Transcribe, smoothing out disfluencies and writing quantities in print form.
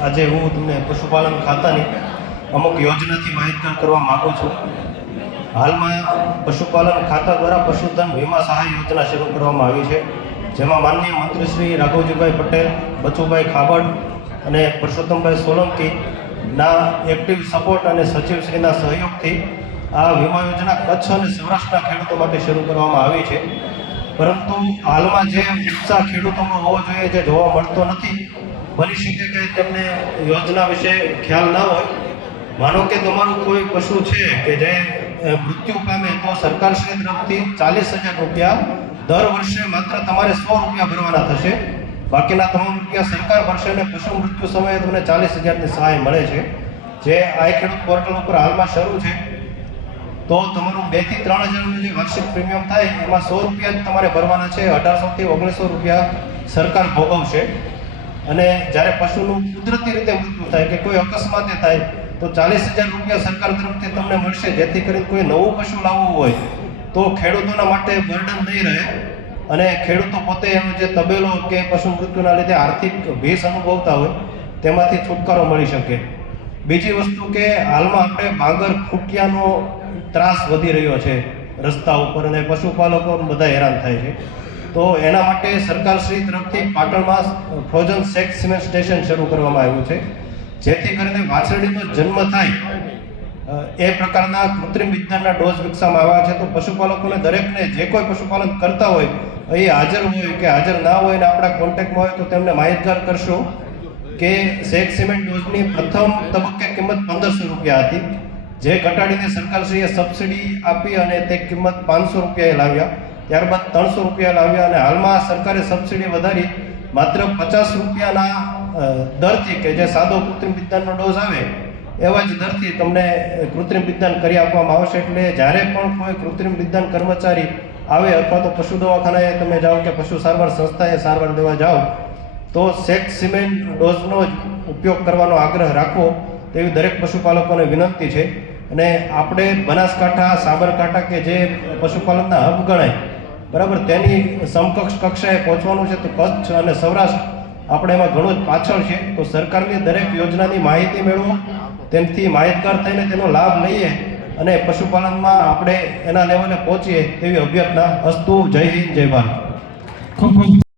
આજે હું તમને પશુપાલન ખાતાની અમુક યોજનાથી માહિતગાર કરવા માગું છું। હાલમાં પશુપાલન ખાતા દ્વારા પશુધન વીમા સહાય યોજના શરૂ કરવામાં આવી છે, જેમાં માનનીય મંત્રી શ્રી રાઘવજીભાઈ પટેલ, બચુભાઈ ખાબડ અને પરસોત્તમભાઈ સોલંકીના એક્ટિવ સપોર્ટ અને સચિવશ્રીના સહયોગથી આ વીમા યોજના કચ્છ અને સૌરાષ્ટ્રના ખેડૂતો માટે શરૂ કરવામાં આવી છે। પરંતુ હાલમાં જે ઉત્સાહ ખેડૂતોમાં હોવો જોઈએ, જે જોવા મળતો નથી। બની શકે કે તેમને યોજના વિશે ખ્યાલ ના હોય। માનો કે તમારું કોઈ પશુ છે કે જે મૃત્યુ પામે તો સરકારશ્રી તરફથી 40,000 રૂપિયા દર વર્ષે માત્ર તમારે 100 રૂપિયા ભરવાના થશે, બાકીના તમામ રૂપિયા સરકાર ભરશે અને પશુ મૃત્યુ સમયે તમને 40,000ની સહાય મળે છે, જે આ ખેડૂત પોર્ટલ ઉપર હાલમાં શરૂ છે। તો તમારું 2 થી 3,000નું જે વાર્ષિક પ્રીમિયમ થાય એમાં 100 રૂપિયા જ તમારે ભરવાના છે। 1,800 થી 1,900 રૂપિયા સરકાર ભોગવશે। અને જ્યારે પશુનું કુદરતી રીતે મૃત્યુ થાય કે કોઈ અકસ્માતે થાય તો 40,000 રૂપિયા સરકાર તરફથી તમને મળશે, જેથી કરીને કોઈ નવું પશુ લાવવું હોય તો ખેડૂતોના માટે બર્ડન નહીં રહે અને ખેડૂતો પોતે એનો જે તબેલો કે પશુ મૃત્યુના લીધે આર્થિક ભીસ અનુભવતા હોય તેમાંથી છુટકારો મળી શકે। બીજી વસ્તુ કે હાલમાં આપણે ભાંગર ખૂટિયાનો ત્રાસ વધી રહ્યો છે રસ્તા ઉપર અને પશુપાલકો બધા હેરાન થાય છે। તો એના માટે સરકારશ્રી તરફથી પાટણમાં ફ્રોઝન સેક્સ સિમેન્ટ સ્ટેશન શરૂ કરવામાં આવ્યું છે, જેથી કરીને વાછરડીનો જન્મ થાય એ પ્રકારના કૃત્રિમ વિજ્ઞાનના ડોઝ વિકસાવવામાં આવ્યા છે। તો પશુપાલકોને દરેકને જે કોઈ પશુપાલન કરતા હોય અહીં હાજર હોય કે હાજર ના હોય ને આપણા કોન્ટેક્ટમાં હોય તો તેમને માહિતગાર કરશું કે સેક્સ સિમેન્ટ ડોઝની પ્રથમ તબક્કે કિંમત 1,500 રૂપિયા હતી, જે ઘટાડીને સરકારશ્રીએ સબસિડી આપી અને તે કિંમત 500 રૂપિયાએ લાવ્યા। ત્યારબાદ 300 રૂપિયા લાવ્યા અને હાલમાં સરકારે સબસિડી વધારી માત્ર 50 રૂપિયાના દરથી, કે જે સાદો કૃત્રિમ વિજ્ઞાનનો ડોઝ આવે એવા જ દરથી તમને કૃત્રિમ વિજ્ઞાન કરી આપવામાં આવશે। એટલે જ્યારે પણ કોઈ કૃત્રિમ વિજ્ઞાન કર્મચારી આવે અથવા તો પશુ દવાખાનાએ તમે જાઓ કે પશુ સારવાર સંસ્થાએ સારવાર દેવા જાઓ તો સેક્સ સિમેન્ટ ડોઝનો જ ઉપયોગ કરવાનો આગ્રહ રાખવો તેવી દરેક પશુપાલકોને વિનંતી છે। અને આપણે બનાસકાંઠા, સાબરકાંઠા કે જે પશુપાલનના હબ ગણાય બરાબર, તેની સમકક્ષ કક્ષાએ પહોંચવાનું છે, તો કચ્છ અને સૌરાષ્ટ્ર આપણે એમાં ઘણું જ પાછળ છે। તો સરકારની દરેક યોજનાની માહિતી મેળવો, તેનાથી માહિતગાર થઈને તેનો લાભ લઈએ અને પશુપાલનમાં આપણે એના લેવલે પહોંચીએ તેવી અભ્યર્થના। અસ્તુ। જય હિન્દ, જય ભારત। ખૂબ ખૂબ